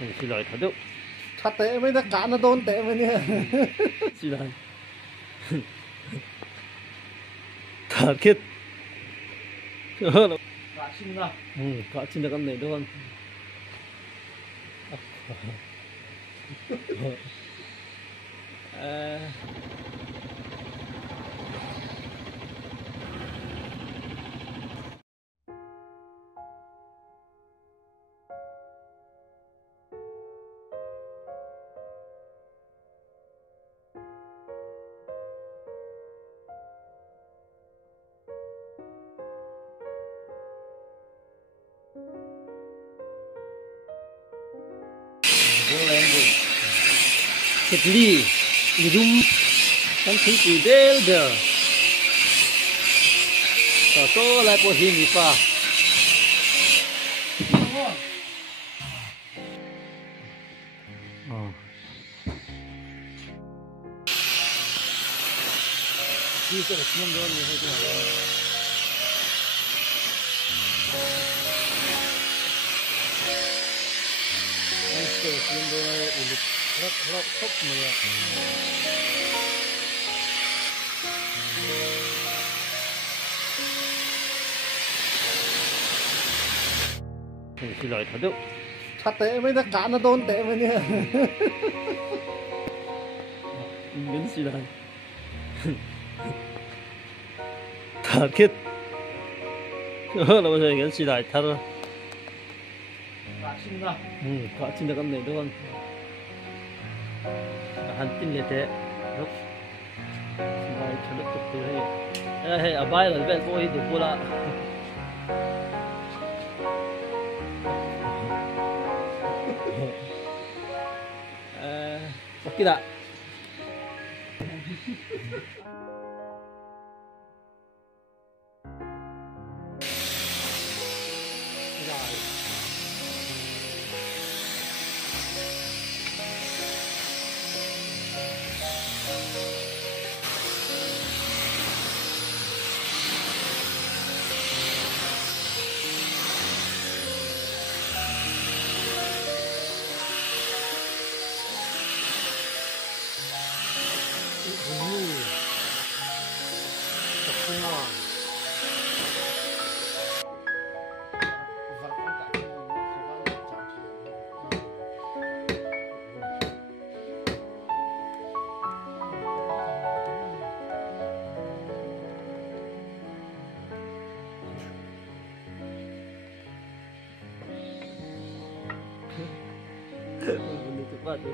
Xin lỗi thật đâu. Thật tệ mới tất cả nó tôn tệ mới nha. Xin lỗi. Thật kết. Cả xin nào. Cả xin được con này đâu. Kết ly, rum, kan thấy gì đấy giờ. Tao to lại bộ hình gì pa. Đi cho được nhân đơn như thế này. Cái nhân đơn này ulit rất tốt nữa. Xin lỗi thật đâu. Thật tệ mới tất cả nó tôn tệ mới nha. Biến xin lỗi. Thật kết. Là bây giờ biến xin lỗi thật rồi. Cả xin nào. Cả xin được con này đâu con. Hắn tin liệt thế. Lúc. Xin lỗi thật được tục từ đây. Hey, ở bài là về cô ấy được cô là. Oke dah. Boleh cepat tu.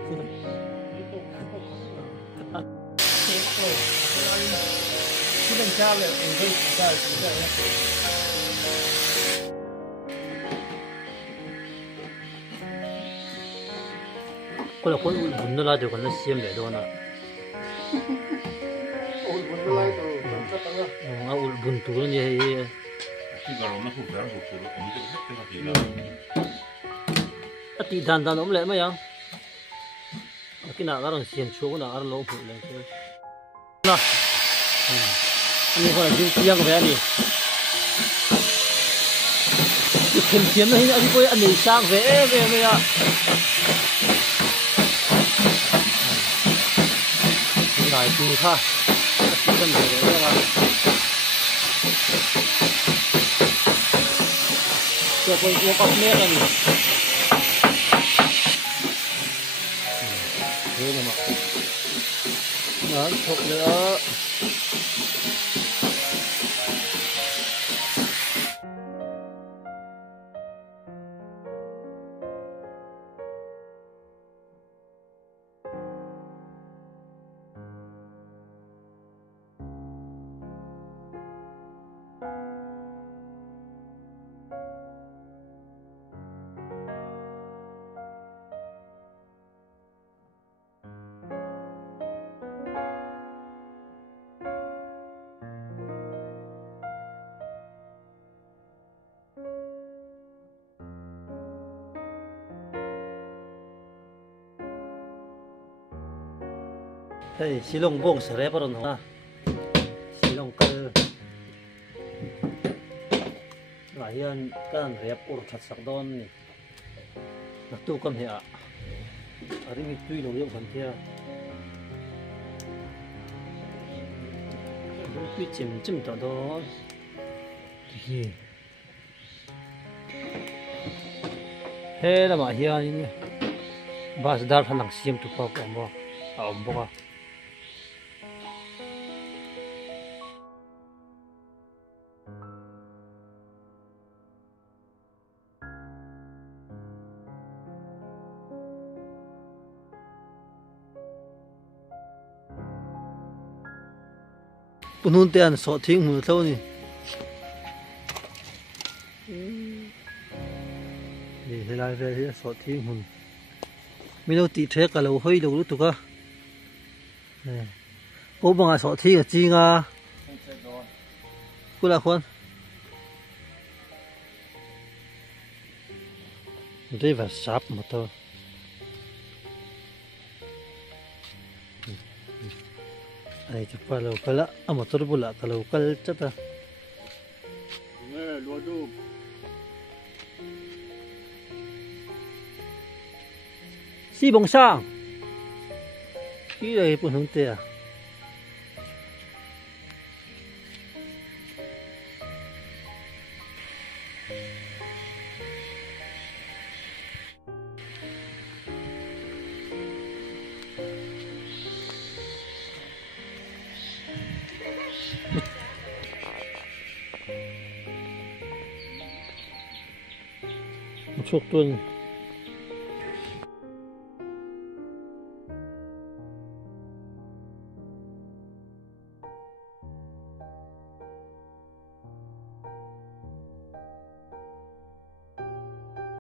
Sudah cabai, ini sudah ya. Kalau kau bunda lah tu kena siam deh tu na. Ul bunda lah tu, bunda tengah. Ul buntu ni ye. Kalau nak hujan, hujan itu kita hati lah. Ati dan om leh macam. Kita nak orang siam cuci nak orang loh pun leh. Nah, ini kau nak siang ke ni? Siam ni ada kau yang ni sang ke macam. Lại tu ha, cái này đấy là cho tôi mua cốc nước này, thế này mà, đó thuộc nữa. Hey, silong bong sere paron ha. Silong kal. Ngahian kan rep ur that sak don ni. là tu cầm hệ ở đây mình tuy lòng dụng phần kia tuy chìm chìm tao đó gì thế là mà hiền nhỉ bas dar thằng nặng xiêm tụ qua cũng bao ổn bao punun te so thing mu thau ni ni helai ve so thing hun mino ti the ka lo hoi lo tu ka o banga so thi chi nga kula khon đây va sap mà to ai chụp vào cái lạ mà tôi bù lạ cái lầu cái chất à nghe lúa đu xi bông sang cái này bún không tệ à một chút tuần